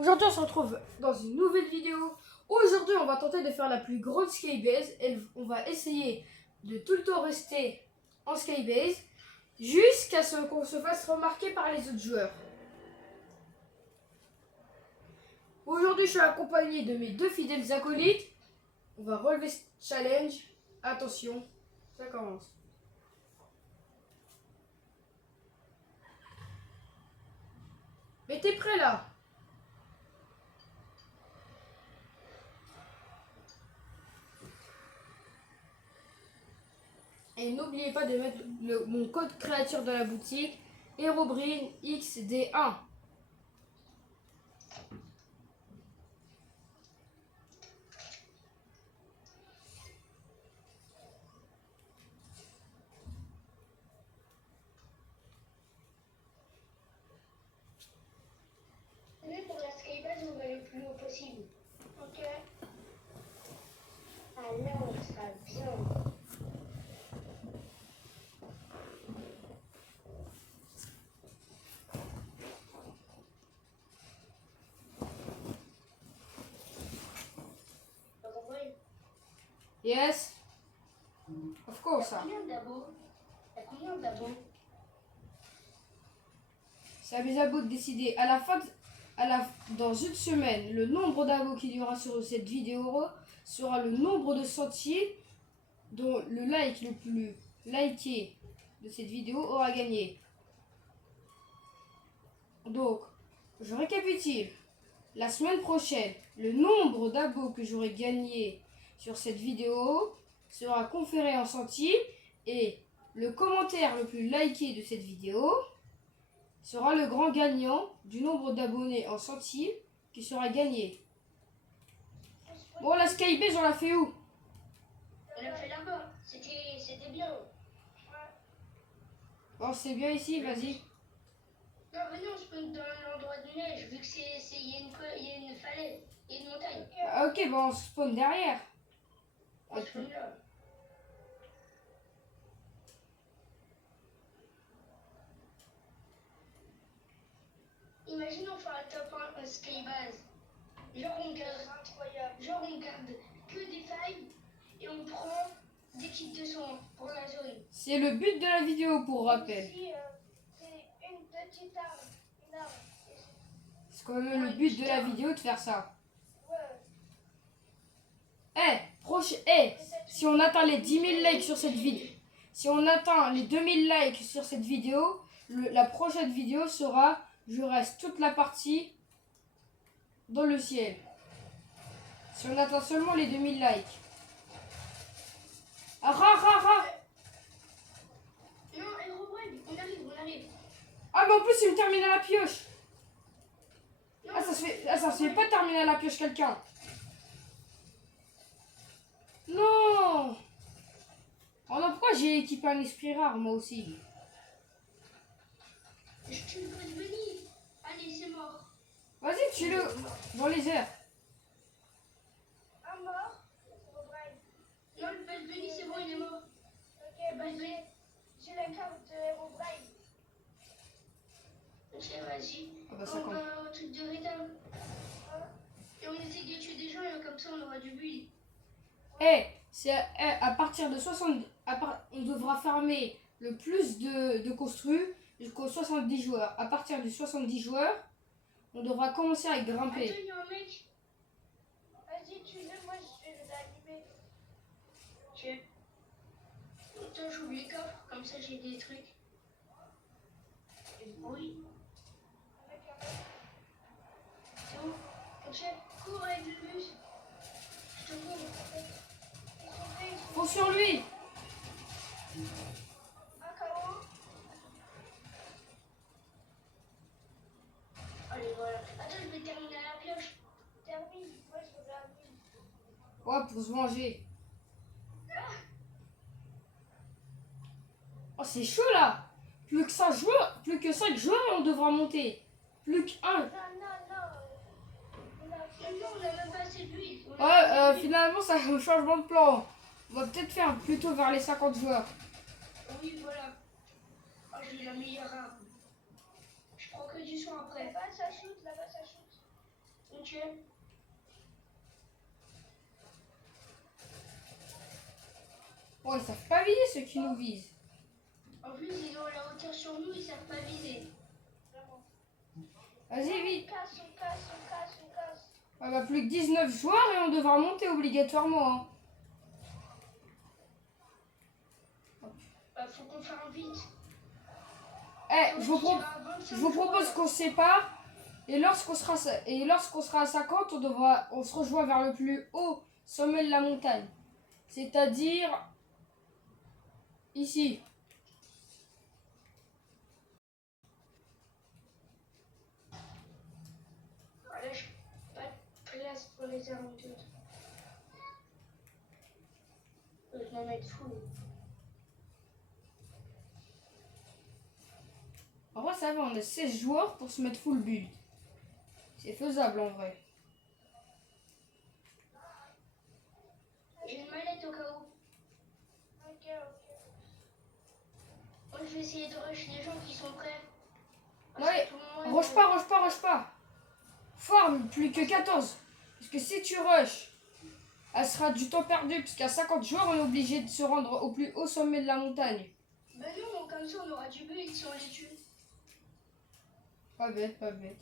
Aujourd'hui on se retrouve dans une nouvelle vidéo. Aujourd'hui on va tenter de faire la plus grande skybase. On va essayer de tout le temps rester en skybase jusqu'à ce qu'on se fasse remarquer par les autres joueurs. Aujourd'hui je suis accompagné de mes deux fidèles acolytes. On va relever ce challenge. Attention, ça commence. Mais t'es prêt là? Et n'oubliez pas de mettre mon code créature dans la boutique, Herobrine XD1. Mais pour la skybase, on va aller le plus haut possible. Ok. Ah là, on sera bien. Yes. Of course. Combien d'abos? T'as combien d'abos? C'est à mes abos de décider. Dans une semaine, le nombre d'abos qu'il y aura sur cette vidéo sera le nombre de sentiers dont le like le plus liké de cette vidéo aura gagné. Donc, je récapitule. La semaine prochaine, le nombre d'abos que j'aurai gagné sur cette vidéo sera conféré en centimes et le commentaire le plus liké de cette vidéo sera le grand gagnant du nombre d'abonnés en centimes qui sera gagné. Bon, la skybase, on l'a fait où? On l'a fait là-bas. C'était bien. Bon, c'est bien ici, vas-y. Non, mais non, je peux dans l'endroit de neige, vu que il y a une falaise, il y a une montagne. Ah, ok, bon, on spawn derrière. On se met là. Imagine on fait un top 1 skybase. Genre on garde que des failles et on prend des kits de soins pour la zone. C'est le but de la vidéo, pour rappel. Ici, c'est une petite arme. Une arme. C'est quand même le but de la vidéo de faire ça. Ouais. Si on atteint les 10 000 likes sur cette vidéo, si on atteint les 2000 likes sur cette vidéo, la prochaine vidéo sera je reste toute la partie dans le ciel. Si on atteint seulement les 2000 likes. Ah, Non, Herobrine, on arrive. Ah, mais en plus, il me termine à la pioche. Non, Ah, ça se fait pas terminer à la pioche quelqu'un. Non. Oh non, pourquoi j'ai équipé un esprit rare, moi aussi? je tue le boss bunny. Allez, c'est mort. Vas-y, tue-le dans les airs. Un mort. Herobrine. Non, le boss bunny, c'est bon, il est mort. Ok, bah j'ai la carte de Herobrine. Ok, vas-y. Ah bah ça On compte. va au truc de Rita. Et on essaie de tuer des gens et comme ça on aura du build. À partir de 60... on devra farmer le plus de construits jusqu'aux 70 joueurs. À partir de 70 joueurs, on devra commencer à Attends, grimper. il y a un mec. Vas-y, tue-le, moi je vais l'animer. Ok. Attends, j'oublie les coffres, comme ça j'ai des trucs. Oui. C'est bon. Ok, cours avec le bus. Je te cours. Faut sur lui. Un carreau. Allez, voilà. Attends, je vais terminer à la pioche. Termine, moi je veux la mine. Ouais, pour se venger. Oh, c'est chaud là. Plus que 5 joueurs, et on devra monter. Plus qu'un. Non. On a même pas assez d'huile. Ouais, finalement, ça fait un changement de plan. On va peut-être faire plutôt vers les 50 joueurs. Oui, voilà. Oh, j'ai la meilleure arme. Je prends que du soin après. Là-bas, ça shoot. actuel. Oh, ils savent pas viser ceux qui nous visent. En plus, ils ont la hauteur sur nous, ils savent pas viser. Vas-y, vite. On casse, on casse, on casse, on casse. On va plus que 19 joueurs et on devra monter obligatoirement. Hein. Bah, faut qu'on fasse vite. Eh, je vous propose qu'on se sépare. Et lorsqu'on sera à 50, on se rejoint vers le plus haut sommet de la montagne. C'est-à-dire ici. Voilà, je pas de place pour les armes toutes. Je vais m'en mettre fou. En vrai, ça va, on a 16 joueurs pour se mettre full build. C'est faisable en vrai. J'ai une mallette au cas où. Ok, ok. Moi, je vais essayer de rush les gens qui sont prêts. Ouais, rush pas. Farm, plus que 14. Parce que si tu rush, elle sera du temps perdu. Parce qu'à 50 joueurs, on est obligé de se rendre au plus haut sommet de la montagne. Ben non, comme ça, on aura du build si on les tue. Pas bête, pas bête.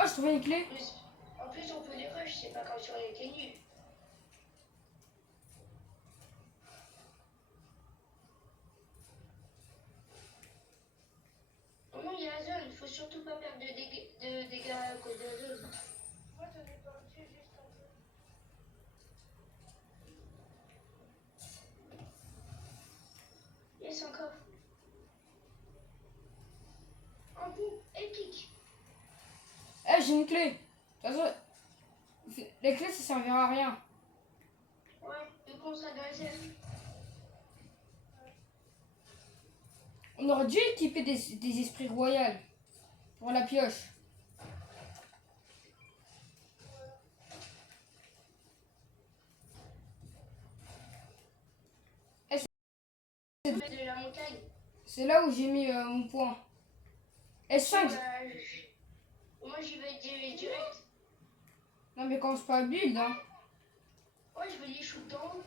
Oh, je trouvais une clé. En plus, on peut les rush, c'est pas comme si on était nuls. Oh non, il y a la zone, faut surtout pas perdre de dégâts à cause de la zone. Moi, j'en ai perdu juste un peu. Yes, encore. Un coup épique. Eh, j'ai une clé. De toute façon, les clés, ça servira à rien. Ouais, le constat de réserve. On aurait dû équiper des esprits royaux pour la pioche. De la montagne. C'est là où j'ai mis mon point. S5. Moi, j'y vais direct. Non, mais commence pas à build, hein. Ouais, je vais les shoot en haut.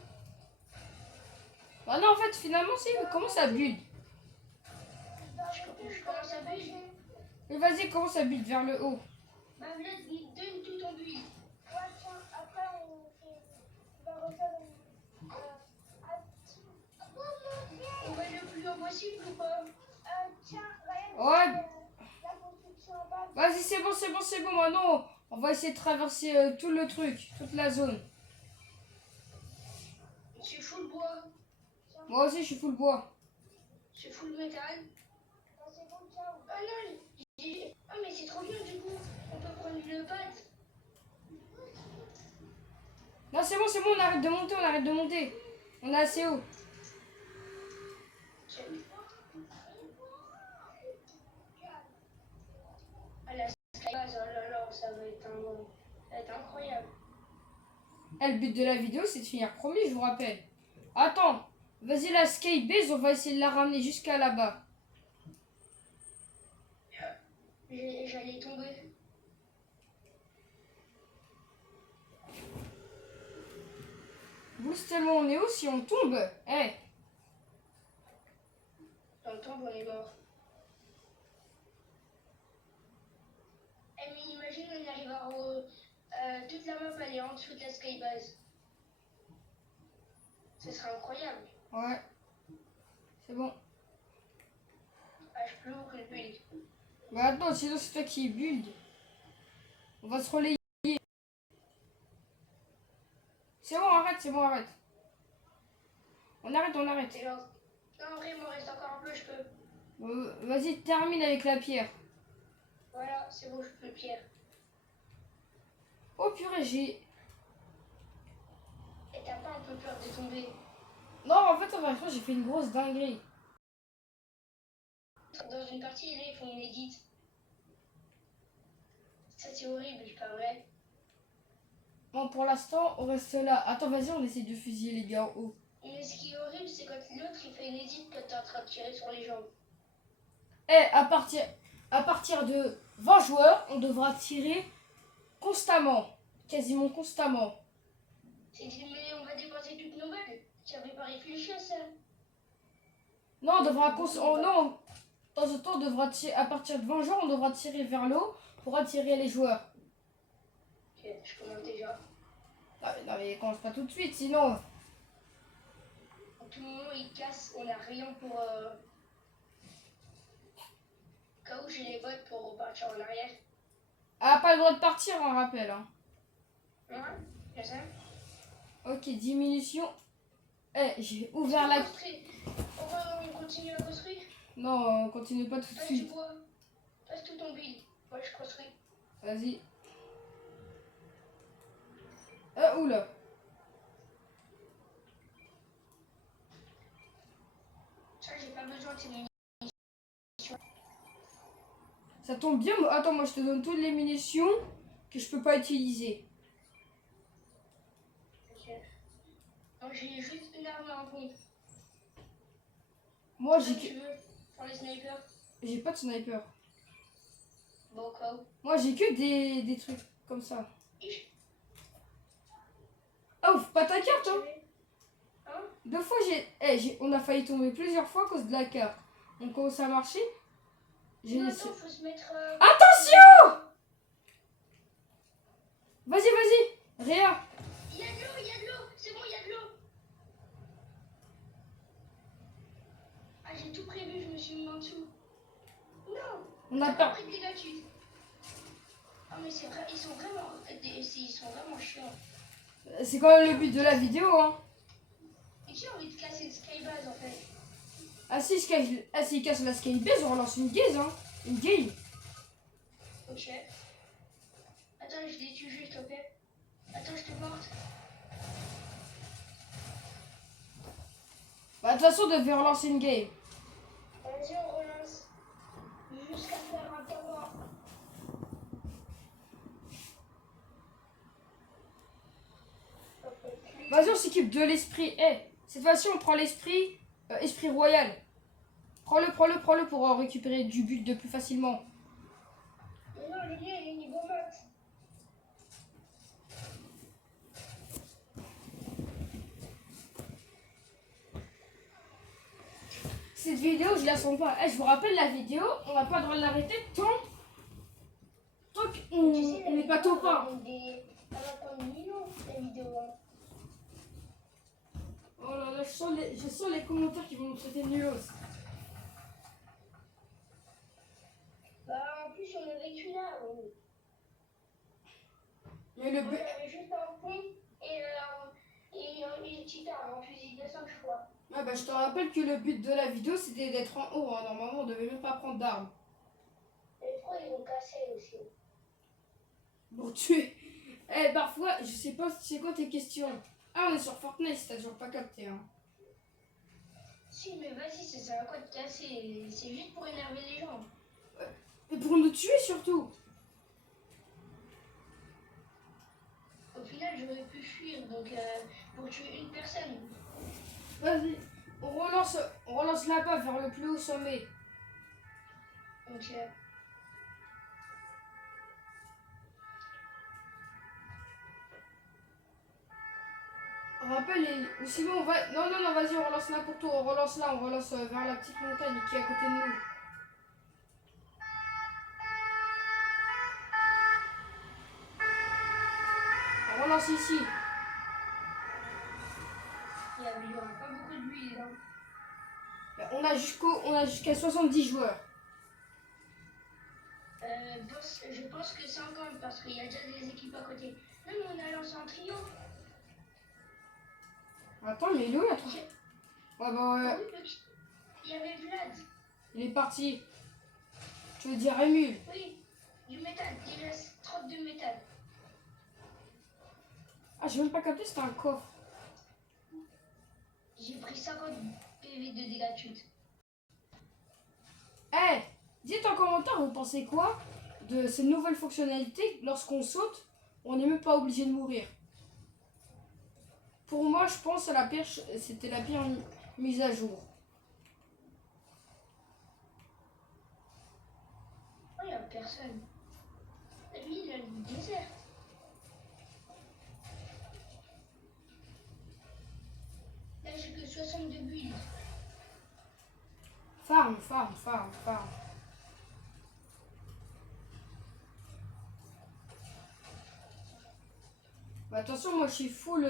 Bah non, en fait, finalement, si, mais commence à build. Je commence à build. Mais vas-y, commence à build vers le haut. Bah, donne tout en build. Ouais, tiens, après, on va refaire une... on va le plus haut possible ou pas? Tiens, Ryan, Ouais. la construction en bas. Vas-y, c'est bon, maintenant, on va essayer de traverser tout le truc, toute la zone. Je suis full bois. Moi aussi, je suis full bois. Je suis full métal. C'est bon, ciao. Ah non, ah mais c'est trop bien du coup. On peut prendre le pad. Non, c'est bon, on arrête de monter. On est assez haut. Ah la skybase, oh là là, ça va être incroyable. Eh, le but de la vidéo, c'est de finir premier, je vous rappelle. Attends, vas-y, la skybase, on va essayer de la ramener jusqu'à là-bas. J'allais tomber. Vous, tellement on est haut, si on tombe, eh. Dans le tombe, on est mort. Eh, mais imagine, on arrive à toute la map, elle est en dessous de la skybase. Ce serait incroyable. Ouais. C'est bon. Ah, je peux que le build. Bah attends, sinon c'est toi qui build. On va se relayer. C'est bon, arrête. On arrête. Et genre, non, en vrai, il me reste encore un peu, je peux. Vas-y, termine avec la pierre. Voilà, c'est bon, je peux pierre. Oh purée, j'ai... Et t'as pas un peu peur de tomber? Non, en fait, en vrai, j'ai fait une grosse dinguerie. Dans une partie, là, ils font une edit. Ça, c'est horrible, pas vrai? Bon, pour l'instant, on reste là. Attends, vas-y, on essaie de fusiller les gars en haut. Mais ce qui est horrible, c'est quand l'autre il fait une hésite quand t'es en train de tirer sur les jambes. Et à partir de 20 joueurs, on devra tirer constamment. Quasiment constamment. C'est dit, mais on va dépenser toutes nos balles. J'avais pas réfléchi à ça. Non, on devra non, de temps en temps, on devra tirer, à partir de 20 joueurs, on devra tirer vers le haut pour attirer les joueurs. Ok, je commence déjà. Non, mais commence pas tout de suite, sinon. À tout moment, il casse, on a rien pour. Au cas où j'ai les bottes pour repartir en arrière. Ah, pas le droit de partir, on rappelle. Hein. Ouais, c'est ça. Ok, diminution. J'ai ouvert la. On continue à construire. Non, on continue pas tout de Passe suite. du bois. Passe tout ton build. Moi, je construis. Vas-y. Oula. Ça, j'ai pas besoin de ces munitions. Ça tombe bien. Attends, moi je te donne toutes les munitions que je peux pas utiliser. Ok. Donc, j'ai juste une arme en pompe. Moi Qu'est-ce que j'ai tu veux pour les snipers? J'ai pas de sniper. Bon, au cas où. Moi j'ai que des trucs comme ça. Oh, pas ta carte, hein. Hein? Deux fois on a failli tomber plusieurs fois à cause de la carte. On commence à marcher. Non, attends, faut se mettre. Attention! Vas-y. Réa. Il y a de l'eau, c'est bon, il y a de l'eau. Ah, j'ai tout prévu, je me suis mis en dessous. Non, On a pas peur. pris de dégâts dessus. Ah, mais c'est vrai, ils sont vraiment chiants. C'est quand même le but de la vidéo, hein. Et qui a envie de casser le skybase en fait? S'il casse la skybase, on relance une gaze, hein. Une game. Ok. Attends, je les tue juste, ok? Attends, je te porte. Bah, de toute façon, on devait relancer une game. Vas-y, on relance. Jusqu'à faire un tabac. Vas-y, on s'équipe de l'esprit. Cette fois-ci, on prend l'esprit esprit royal. Prends-le pour récupérer du but de plus facilement. Mais non, le lien, il est niveau max. Cette vidéo, je la sens pas. Je vous rappelle la vidéo, on n'a pas le droit de l'arrêter tant qu'on n'est pas top 1. Elle va prendre 1000 ans, la vidéo. Hein. Oh là là, je sens les commentaires qui vont nous traiter de nulos. Bah, en plus, on a vécu là. Mais le On but. avait juste un pont et une petite arme en fusil d'assaut, je crois. Ah bah, je te rappelle que le but de la vidéo, c'était d'être en haut. Hein. Normalement, on devait même pas prendre d'armes. Les trois, ils ont cassé aussi. Pour tuer. Parfois, je sais pas, c'est quoi tes questions? Ah, on est sur Fortnite, t'as toujours pas capté. Hein. Si, mais vas-y, ça sert à quoi de casser? C'est juste pour énerver les gens. Et pour nous tuer surtout. Au final, j'aurais pu fuir, donc pour tuer une personne. Vas-y, on relance là-bas vers le plus haut sommet. Donc, Rappelle, ou sinon on va. Non, vas-y, on relance n'importe où. On relance là, on relance vers la petite montagne qui est à côté de nous. On relance ici. il y aura pas beaucoup de build. Hein. On a jusqu'à 70 joueurs. Je pense que 50 parce qu'il y a déjà des équipes à côté. Non, mais on a lancé un trio. Attends, mais il est où la troupe? Ouais, bah Il y avait Vlad. il est parti. Tu veux dire Rému? Oui, du métal. Il reste 32 métal. Ah, j'ai même pas capté, c'était un coffre. J'ai pris 50 PV de dégâts de chute. Dites en commentaire, vous pensez quoi de ces nouvelles fonctionnalités? Lorsqu'on saute, on n'est même pas obligé de mourir. pour moi, je pense à la pire, c'était la pire mise à jour. Oh, y a personne. Lui, il a une déserte. Là, j'ai que 62 builds. Farm. Bah, attention, moi je suis full